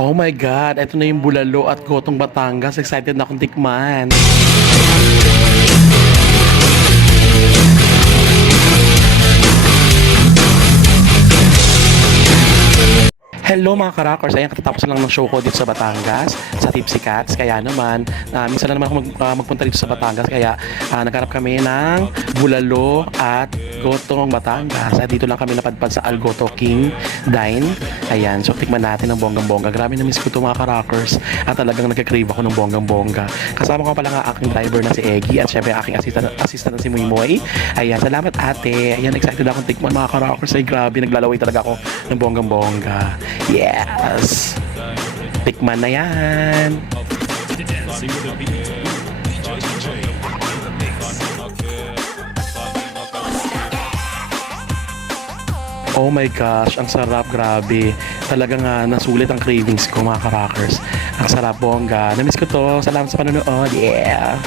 Oh my God, eto na yung bulalo at gotong Batangas. Excited na akong tikman. Hello mga karakers, ayan katatapos lang ng show ko dito sa Batangas, sa Tipsy Cats. Kaya naman, minsan na naman ako magpunta dito sa Batangas. Kaya nagharap kami ng bulalo at gotong Batangas. At dito lang kami napadpad sa Algoto King Dine. Ayan, so tikman natin ng bonggang-bongga. Grabe na miss ko ito mga karakers. At talagang nagka-crave ako ng bonggang-bongga. Kasama ko pala nga aking driver na si Eggy at syempre aking assistant na si Moymoy. Ayan, salamat ate. Ayan, excited akong tikman mga karakers. Ay grabe, naglalaway talaga ako ng bonggang-bongga. Yes! Tikman na yan! Oh my gosh, ang sarap, grabe. Talagang nasulit ang cravings ko mga karakers. Ang sarap, bongga. Namiss ko to. Salamat sa panonood. Yeah!